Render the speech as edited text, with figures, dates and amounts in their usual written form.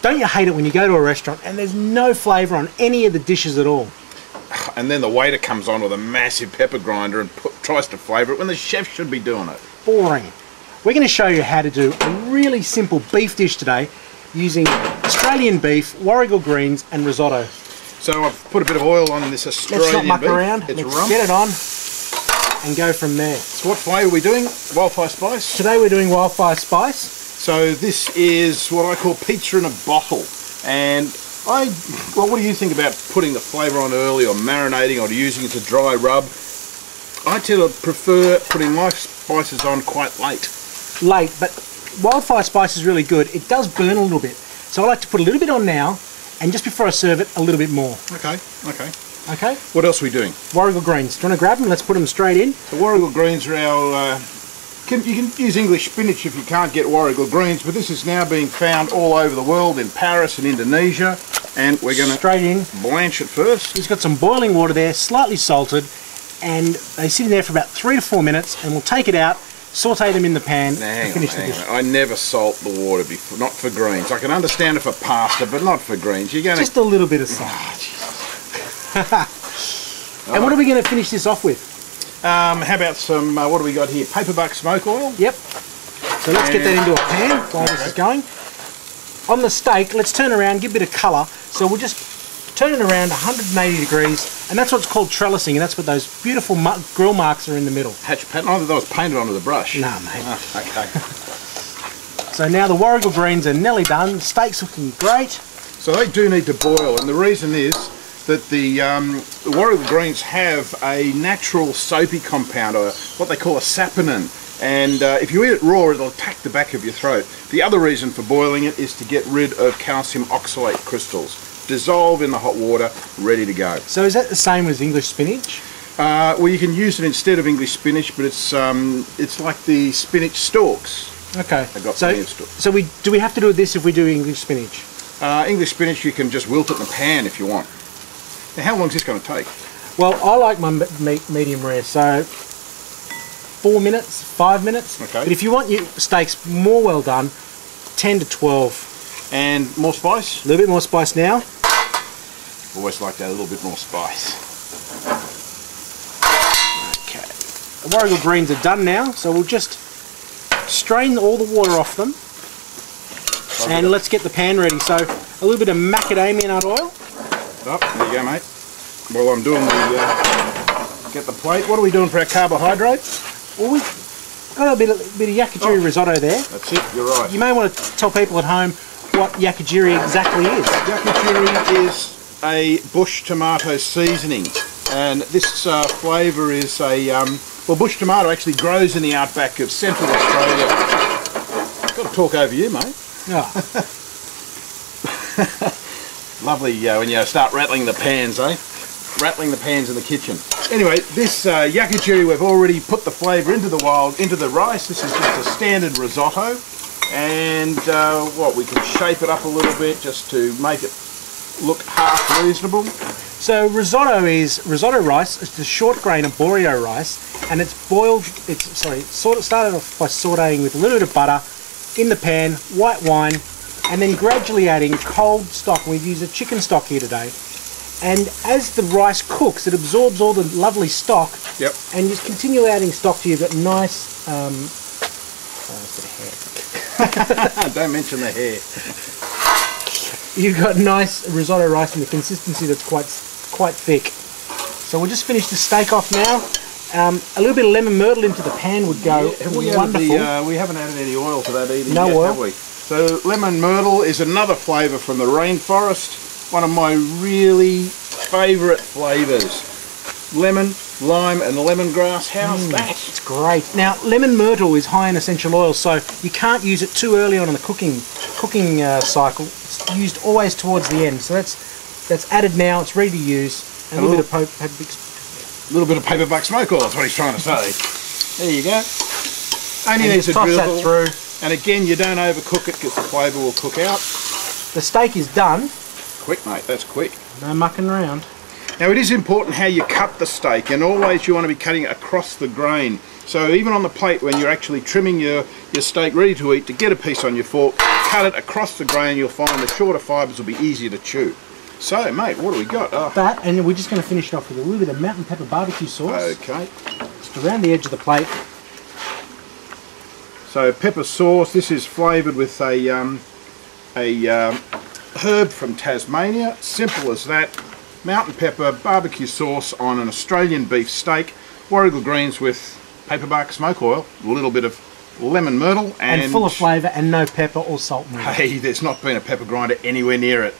Don't you hate it when you go to a restaurant and there's no flavour on any of the dishes at all? And then the waiter comes on with a massive pepper grinder and tries to flavour it when the chef should be doing it. Boring. We're going to show you how to do a really simple beef dish today using Australian beef, warrigal greens and risotto. So I've put a bit of oil on this Australian beef. Let's not muck around. It's Let's get it on and go from there. So what flavour are we doing? Wildfire spice? Today we're doing wildfire spice. So this is what I call pizza in a bottle. And well, what do you think about putting the flavour on early or marinating or using it as a dry rub? I tend to prefer putting my spices on quite late. Late, but wildfire spice is really good. It does burn a little bit. So I like to put a little bit on now, and just before I serve it, a little bit more. Okay, okay. Okay? What else are we doing? Warrigal greens. Do you want to grab them? Let's put them straight in. The warrigal greens are our... you can use English spinach if you can't get warrigal greens, but this is now being found all over the world, in Paris and Indonesia. And we're going to straight in. Blanch it first. It's got some boiling water there, slightly salted, and they sit in there for about 3 to 4 minutes, and we'll take it out, saute them in the pan, and finish the dish. I never salt the water before, not for greens. I can understand it for pasta, but not for greens. You're going just a little bit of salt. And what are we going to finish this off with? How about some, what do we got here? Paperbuck smoke oil? Yep. So let's get that into a pan while this is going. On the steak, let's turn around, give a bit of colour. So we'll just turn it around 180 degrees, and that's what's called trellising, and that's what those beautiful grill marks are in the middle. Hatch pattern. I thought that was painted onto the brush. No, mate. Oh, okay. So now the warrigal greens are nearly done. The steak's looking great. So they do need to boil, and the reason is that the warrigal greens have a natural soapy compound, or what they call a saponin. And if you eat it raw, it'll attack the back of your throat. The other reason for boiling it is to get rid of calcium oxalate crystals. Dissolve in the hot water, ready to go. So is that the same as English spinach? Well, you can use it instead of English spinach, but it's like the spinach stalks. Okay. They've got plenty of stalks. So do we have to do this if we do English spinach? English spinach, you can just wilt it in the pan if you want. Now, how long is this going to take? Well, I like my meat medium rare, so 4 minutes, 5 minutes. Okay. But if you want your steaks more well done, 10 to 12. And more spice? A little bit more spice now. Always like that, a little bit more spice. Okay. The warrigal greens are done now, so we'll just strain all the water off them. And let's get the pan ready. So a little bit of macadamia nut oil. Up, there you go, mate. While I'm doing the get the plate. What are we doing for our carbohydrates? Well, we've got a bit of yakajiri risotto there. That's it, you're right. You may want to tell people at home what yakajiri exactly is. Yakajiri is a bush tomato seasoning, and this flavour is a well, bush tomato actually grows in the outback of Central Australia. Got to talk over you, mate. Oh. Lovely when you start rattling the pans, eh? Rattling the pans in the kitchen. Anyway, this yakajiri, we've already put the flavour into the rice. This is just a standard risotto, and we can shape it up a little bit just to make it look half reasonable. So risotto rice. It's the short grain arborio rice, and it's boiled. Started off by sautéing with a little bit of butter in the pan, white wine, and then gradually adding cold stock. We've used a chicken stock here today. And as the rice cooks, it absorbs all the lovely stock. Yep. And you just continue adding stock till you've got nice. Don't mention the hair. You've got nice risotto rice in the consistency that's quite thick. So we'll just finish the steak off now. A little bit of lemon myrtle into the pan would go wonderful. We haven't added any oil to that either yet, oil. Have we? So lemon myrtle is another flavour from the rainforest. One of my really favourite flavours. Lemon, lime and lemongrass. How's that? It's great. Now, lemon myrtle is high in essential oils, so you can't use it too early on in the cooking cycle. It's used always towards the end. So that's added now. It's ready to use. And a little bit of paperbuck smoke oil. That's what he's trying to say. There you go. Only needs a toss drizzle. that through. And again, you don't overcook it because the flavour will cook out. The steak is done. Quick, mate. That's quick. No mucking around. Now, it is important how you cut the steak, and always you want to be cutting it across the grain. So even on the plate, when you're actually trimming your steak ready to eat, to get a piece on your fork, cut it across the grain, you'll find the shorter fibres will be easier to chew. So, mate, what do we got? Oh. That, and we're just going to finish it off with a little bit of mountain pepper barbecue sauce. Okay. Just around the edge of the plate. So, pepper sauce. This is flavoured with a herb from Tasmania. Simple as that. Mountain pepper barbecue sauce on an Australian beef steak. Warrigal greens with paperbark smoke oil, a little bit of lemon myrtle, And full of flavour and no pepper or salt. Hey, there's not been a pepper grinder anywhere near it.